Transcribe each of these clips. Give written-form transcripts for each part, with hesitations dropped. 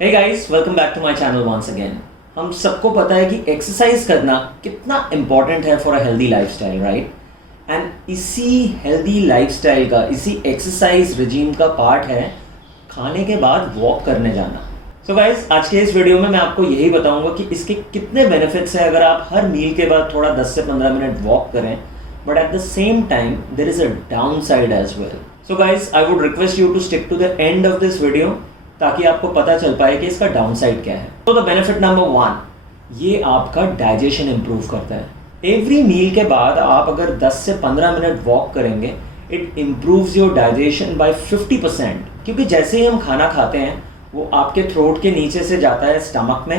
Hey guys, welcome back to my channel once again. हम सबको पता है कि एक्सरसाइज करना कितना इम्पॉर्टेंट है for a healthy lifestyle, right? And इसी हेल्दी लाइफस्टाइल का, इसी एक्सरसाइज रिजीम का पार्ट है खाने के बाद वॉक करने जाना। सो गाइस, आज के इस वीडियो में मैं आपको यही बताऊंगा कि इसके कितने बेनिफिट्स हैं अगर आप हर मील के बाद थोड़ा 10 से 15 मिनट वॉक करें, but at the same time there is a downside as well. So guys, I would request you to stick to the end of this video ताकि आपको पता चल पाए कि इसका डाउन साइड क्या है। तो द बेनिफिट नंबर 1, ये आपका डाइजेशन इंप्रूव करता है। एवरी मील के बाद आप अगर 10 से 15 मिनट वॉक करेंगे, it improves your digestion bye 50%, क्योंकि जैसे ही हम खाना खाते हैं वो आपके थ्रोट के नीचे से जाता है स्टमक में,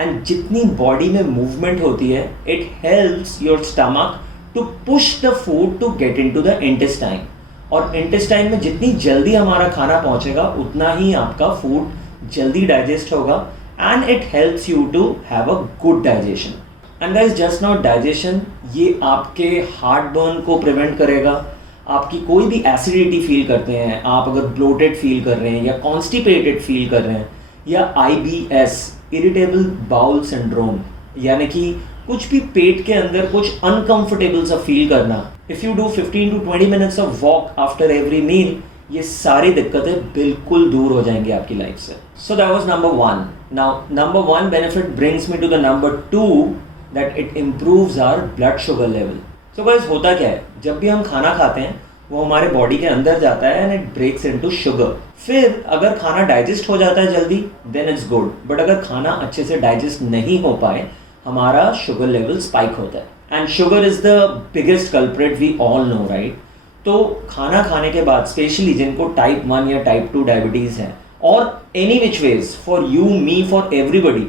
एंड जितनी बॉडी में मूवमेंट होती है it helps your stomach to push the food to get into the intestine. और इंटेस्टाइन में जितनी जल्दी हमारा खाना पहुंचेगा उतना ही आपका फूड जल्दी डाइजेस्ट होगा, and it helps you to have a good digestion. And guys, just not digestion, ये आपके हार्ट बर्न को प्रिवेंट करेगा। आपकी कोई भी एसिडिटी फील करते हैं, आप अगर ब्लोटेड फील कर रहे हैं या कॉन्स्टिपेटेड फील कर रहे हैं, या IBS, इरिटेबल बाउल सिंड्रोम, यानी कि कुछ भी पेट के अंदर कुछ अनकंफर्टेबल सा फील करना, if you do 15 to 20 minutes of walk after every meal, ये सारी दिक्कतें बिल्कुल दूर हो जाएंगी आपकी लाइफ से। So that was number 1। Now number 1 benefit brings me to the number 2, that it improves our blood sugar level. So guys, होता क्या है, जब भी हम खाना खाते हैं वो हमारे बॉडी के अंदर जाता है and it breaks into sugar. फिर अगर खाना डाइजेस्ट हो जाता है जल्दी, देन इट्स गुड, बट अगर खाना अच्छे से डाइजेस्ट नहीं हो पाए, हमारा शुगर लेवल स्पाइक होता है, and sugar is the biggest culprit, we all know, right? तो खाना खाने के बाद, स्पेशली जिनको टाइप 1 या टाइप 2 डायबिटीज है, और any which ways, for you, me, for everybody,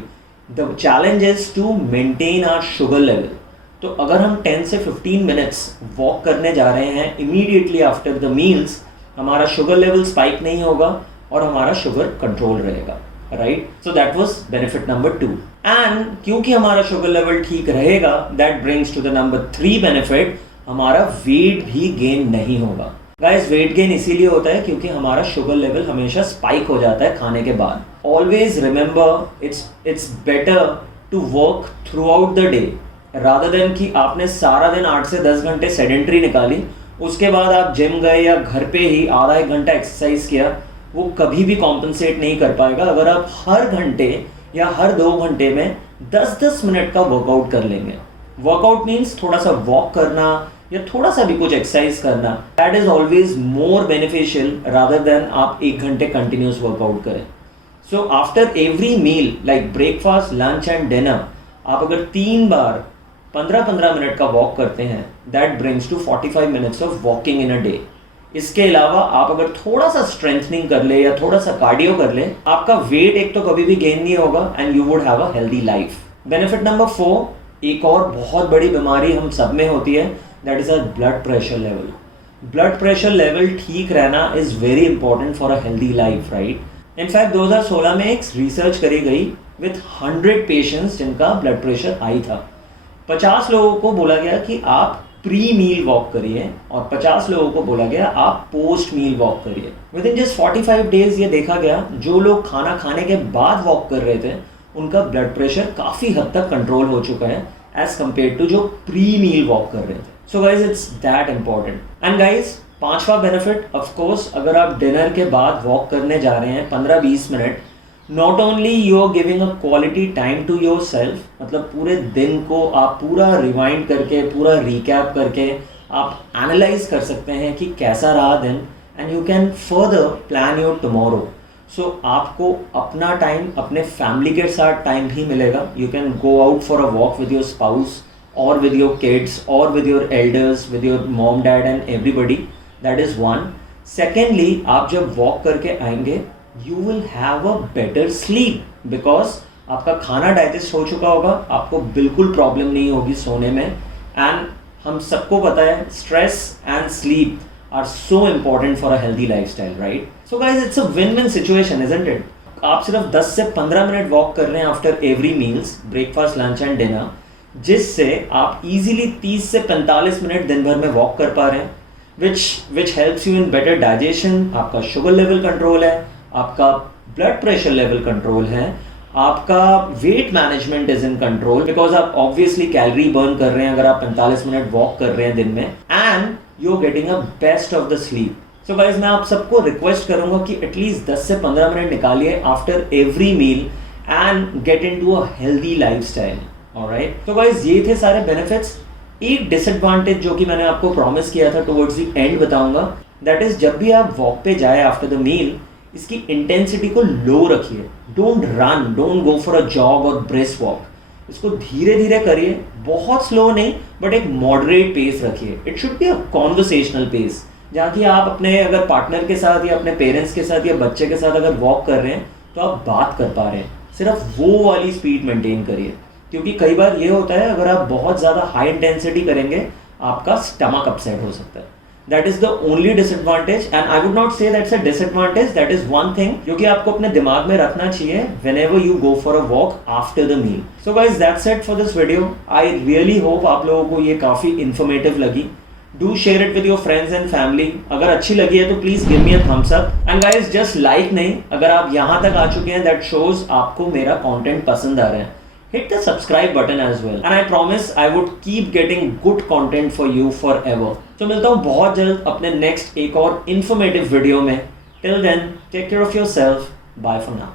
the challenge is to maintain our sugar level. तो अगर हम 10 से 15 मिनट्स वॉक करने जा रहे हैं इमीडिएटली आफ्टर द मील्स, हमारा शुगर लेवल स्पाइक नहीं होगा और हमारा शुगर कंट्रोल रहेगा, right? So that was benefit number 2। And क्योंकि हमारा शुगर लेवल ठीक रहेगा, that brings to the number 3 benefit, हमारा वेट भी गेन नहीं होगा। गाइस, वेट गेन इसीलिए होता है क्योंकि हमारा शुगर लेवल हमेशा स्पाइक हो जाता है खाने के बाद। Always remember, it's better to work throughout the day rather than कि आपने सारा दिन 8 से 10 घंटे सेडेंट्री निकाली, उसके बाद आप जिम गए या घर पे ही आधा 1 घंटा एक्सरसाइज किया, वो कभी भी कॉम्पनसेट नहीं कर पाएगा अगर आप हर घंटे या हर 2 घंटे में 10-10 मिनट का वर्कआउट कर लेंगे। वर्कआउट मीन्स थोड़ा सा वॉक करना या थोड़ा सा भी कुछ एक्सरसाइज करना, that is always more beneficial rather than आप 1 घंटे कंटिन्यूस वर्कआउट करें। So after every meal, like breakfast, lunch and dinner, आप अगर 3 बार 15-15 मिनट का वॉक करते हैं, that brings to 45 minutes of walking in a day. इसके अलावा आप अगर थोड़ा सा स्ट्रेंथनिंग कर ले या थोड़ा सा कार्डियो कर ले, आपका वेट एक तो कभी भी गेन नहीं होगा and you would have a healthy life. Benefit number 4, एक और बहुत बड़ी बीमारी हम सब में होती है, that is a blood pressure level. Blood pressure level ठीक रहना is very important for a healthy life, right? In fact 2016 में एक रिसर्च करी गई विथ 100 पेशेंट्स जिनका ब्लड प्रेशर हाई था। 50 लोगों को बोला गया कि आप प्री मील वॉक करिए और 50 लोगों को बोला गया आप पोस्ट मील वॉक करिए। विद इन जस्ट 45 डेज ये देखा गया, जो लोग खाना खाने के बाद वॉक कर रहे थे उनका ब्लड प्रेशर काफ़ी हद तक कंट्रोल हो चुका है एज कम्पेयर टू जो प्री मील वॉक कर रहे थे। So guys, it's that important. And guys, 5वां बेनिफिट, ऑफ कोर्स, अगर आप डिनर के बाद वॉक करने जा रहे हैं 15-20 minute, not only you are giving a quality time to yourself, मतलब पूरे दिन को आप पूरा रिवाइंड करके, पूरा रिकैप करके आप एनालाइज कर सकते हैं कि कैसा रहा दिन, and you can further plan your tomorrow. So आपको अपना टाइम, अपने फैमिली के साथ टाइम भी मिलेगा। You can go out for a walk with your spouse और विद योर किड्स और with your elders, with your mom, dad and everybody. That is 1। Secondly, आप जब वॉक करके आएंगे, you will have a better sleep because आपका खाना digest हो चुका होगा, आपको बिल्कुल प्रॉब्लम नहीं होगी सोने में। एंड हम सबको पता है stress and sleep are so important for a healthy lifestyle, right? So guys, it's a win win situation, isn't it? आप सिर्फ 10 से 15 मिनट वॉक कर रहे हैं after every meals, breakfast, lunch and dinner, जिससे आप इजीली 30 से 45 मिनट दिन भर में वॉक कर पा रहे हैं, which helps you in better digestion, आपका शुगर लेवल कंट्रोल है, आपका ब्लड प्रेशर लेवल कंट्रोल है, आपका weight management is in control because आप ऑब्वियसली कैलोरी बर्न कर रहे हैं अगर आप 45 मिनट वॉक कर रहे हैं दिन में, and you are getting a best of the sleep. So guys मैं आप सबको रिक्वेस्ट करूंगा कि एटलीस्ट 10 से 15 मिनट निकालिए after every meal and get into a healthy lifestyle. Alright, तो गाइज ये थे सारे बेनिफिट्स. एक डिसएडवांटेज जो कि मैंने आपको प्रॉमिस किया था टुवर्ड्स द एंड बताऊंगा, दैट इज जब भी आप वॉक पे जाए आफ्टर द मील, इसकी इंटेंसिटी को लो रखिए. Don't run, don't go for a jog और ब्रिस्क वॉक. इसको धीरे धीरे करिए, बहुत स्लो नहीं बट एक मॉडरेट पेस रखिए. It should be a conversational pace, जहाँ की आप अपने अगर पार्टनर के साथ या अपने पेरेंट्स के साथ या बच्चे के साथ अगर वॉक कर रहे हैं तो आप बात कर पा रहे हैं. सिर्फ वो वाली स्पीड मेंटेन करिए, क्योंकि कई बार ये होता है अगर आप बहुत ज़्यादा हाई इंटेंसिटी करेंगे आपका स्टमक अपसेट हो सकता है. That is the only disadvantage, and I would not say that's a disadvantage, that is one thing जो कि आपको अपने दिमाग में रखना चाहिए whenever you go for a walk after the meal. So guys, that's it for this video. I really hope आप लोगों को ये काफ़ी इन्फॉर्मेटिव लगी. Do share it with your friends and family. अगर अच्छी लगी है तो please give me a thumbs up. And guys just like नहीं, अगर आप यहाँ तक आ चुके हैं दैट शोज आपको मेरा कंटेंट पसंद आ रहा है. Hit the subscribe button as well, and I promise I would keep getting good content for you forever. तो मिलता हूँ बहुत जल्द अपने नेक्स्ट एक और इन्फॉर्मेटिव वीडियो में. Till then, take care of yourself. Bye for now.